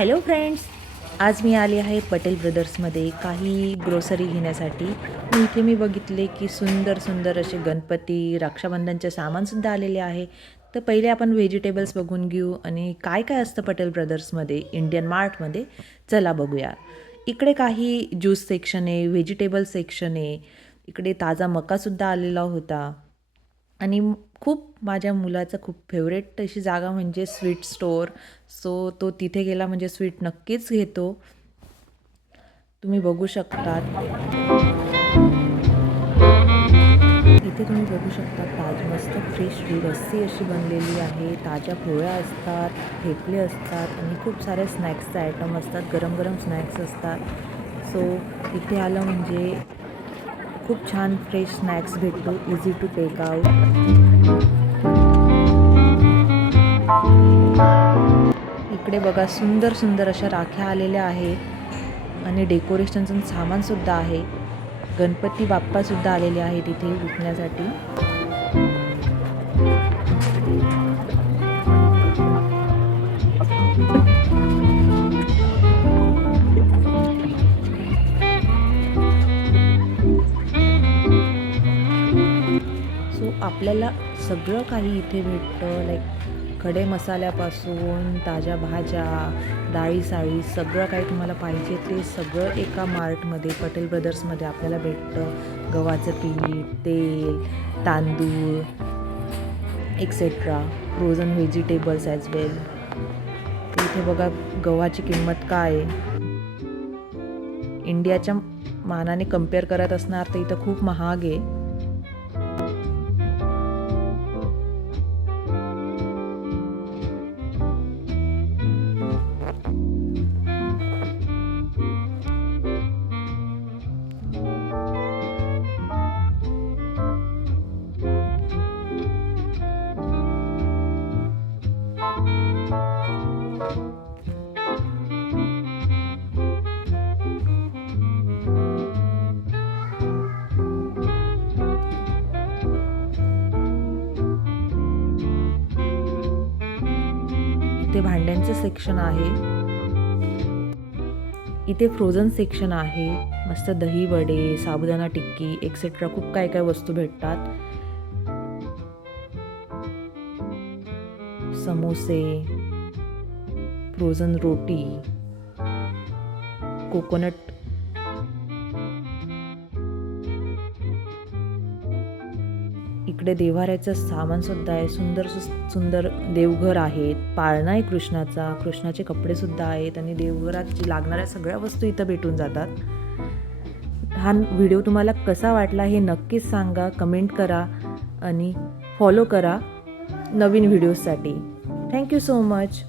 Hello friends, आज मी आली आहे पटेल ब्रदर्समध्ये काही ग्रोसरी घेण्यासाठी. इथे मी बघितले की सुंदर सुंदर असे गणपती, रक्षाबंधनचे सामानसुद्धा आलेले आहे. तर पहिले आपण व्हेजिटेबल्स बघून घेऊ आणि काय काय असतं पटेल ब्रदर्समध्ये, इंडियन मार्टमध्ये. चला बघूया. इकडे काही ज्यूस सेक्शन आहे, व्हेजिटेबल सेक्शन आहे. इकडे ताजा मकासुद्धा आलेला होता. आणि खूप माझ्या मुलाचं खूप फेवरेट अशी जागा म्हणजे स्वीट स्टोअर. सो तो तिथे गेला म्हणजे स्वीट नक्कीच घेतो. तुम्ही बघू शकतात. इथे तुम्ही बघू शकता मस्त फ्रेश लस्सी अशी बनलेली आहे. ताज्या पोळ्या असतात, ठेपले असतात आणि खूप सारे स्नॅक्सचे आयटम असतात, गरम गरम स्नॅक्स असतात. सो इथे आलं म्हणजे खूप छान फ्रेश स्नॅक्स भेटतो, इझी टू टेक आउट. इकडे बघा सुंदर सुंदर अशा राख्या आलेल्या आहेत आणि डेकोरेशनचं सामानसुद्धा आहे. गणपती बाप्पासुद्धा आलेले आहेत इथे विकण्यासाठी. सो आपल्याला सगळं काही इथे भेटतं, लाईक खडे मसाल्यापासून ताज्या भाज्या, डाळी साळी सगळं काही तुम्हाला पाहिजे ते सगळं एका मार्टमध्ये, पटेल ब्रदर्समध्ये आपल्याला भेटतं. गव्हाचं पीठ, तेल, तांदूळ एक्सेट्रा, फ्रोझन व्हेजिटेबल्स ॲज वेल. इथे बघा गव्हाची किंमत काय आहे. इंडियाच्या मानाने कम्पेअर करत असणार तर इथं खूप महाग आहे. इथे भांड्यांचे सेक्शन आहे. इथे फ्रोझन सेक्शन आहे. मस्त दही वडे, साबुदाणा टिक्की एक्सेट्रा खूप काय काय वस्तू भेटतात. समोसे, फ्रोझन रोटी, कोकोनट. इकडे देव्हाऱ्याचं सामानसुद्धा आहे. सुंदर सुंदर देवघर आहेत. पाळणा आहे कृष्णाचा, कृष्णाचे कपडेसुद्धा आहेत आणि देवघरात जी लागणाऱ्या सगळ्या वस्तू इथं भेटून जातात. हा व्हिडिओ तुम्हाला कसा वाटला हे नक्कीच सांगा, कमेंट करा आणि फॉलो करा नवीन व्हिडिओजसाठी. Thank you so much.